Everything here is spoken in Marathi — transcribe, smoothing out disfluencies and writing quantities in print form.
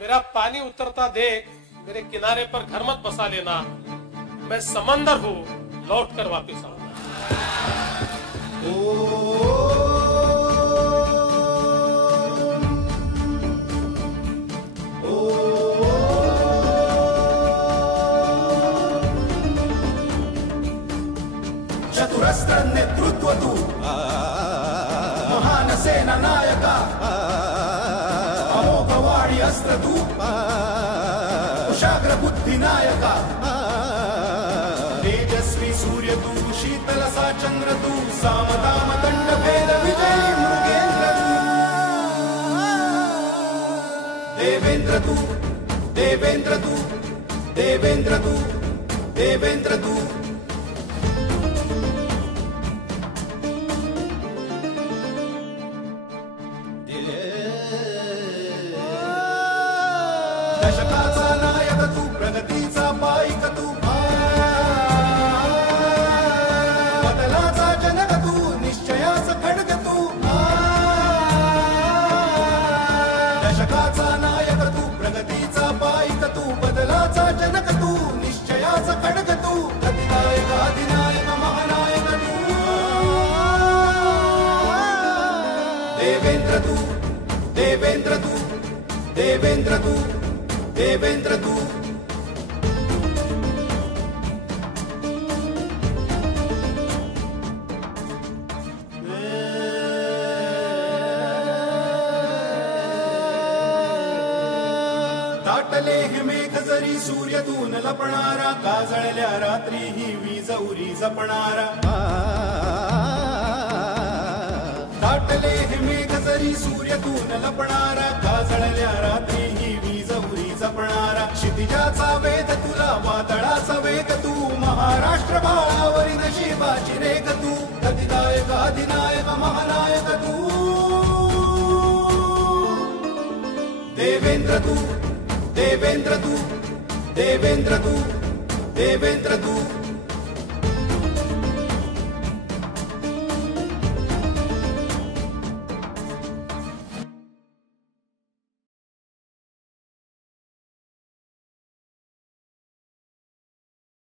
मेरा पानी उतरता देख मेरे किनारे पर घर मत बसा लेना, मैं समंदर हूँ लौट कर वापिस आऊंगा। चतुरस्त्र नेतृत्व तू, महान सेना नायका, अमोघ वाणी अस्त्र तू, कुशाग्र बुद्धी नायका, तेजस्वी सूर्य तू, शीतल सा चंद्र तू, सामदाम दंड भेद विजयी मृगेंद्र तू, देवेंद्र तू, देवेंद्र तू, देवेंद्र तू, देवेंद्र तू। दशकाचा नायक तू, प्रगतीचा पाईक तू, बदलाचा जनक तू, निश्चयाचा खड्ग तू, दशकाचा नायक तू, प्रगतीचा पाईक तू, बदलाचा जनक तू, निश्चयाचा खड्ग तू, गतिनायक अधिनायक महानायक तू, देवेंद्र तू, देवेंद्र तू, देवेंद्र तू, देवेंद्र तू। दाटले हे मेघ जरी सूर्यातून लपणारा, काजळल्या रात्री ही वीज उरी जपणारा, दाटले हे मेघ जरी सूर्यातून लपणारा, काजळल्या रात्री ही वीज उरी जपणारा, क्षितिजाचा वेध तुला, वादळाचा वेग तू, महाराष्ट्र बाळावरी नशिबाची रेख तू, गतिनायक अधिनायक महानायक तू, देवेंद्र तू, देवेंद्र तू, देवेंद्र तू, देवेंद्र तू।